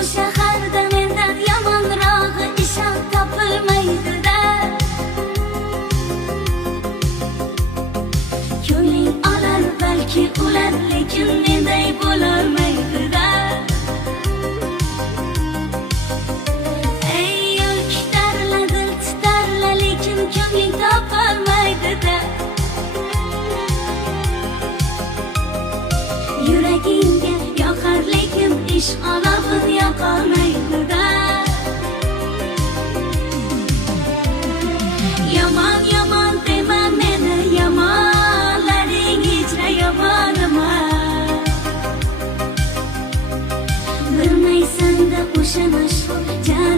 shaharda mendan yomonrog'i ishon topilmaydi-da. Ko'ngling olar balki ular, lekin menday bo'lolmaydi-da. Ey yo'lkishlarla dil titarla, lekin ko'ngling topolmaydi-da. Yuragingga yoqar lekin ishq olovin yoqolmaydi-da. Yomon yomon dema meni, yomonlaring hechra yomon emas. Bilmaysan-da o'sha mashhur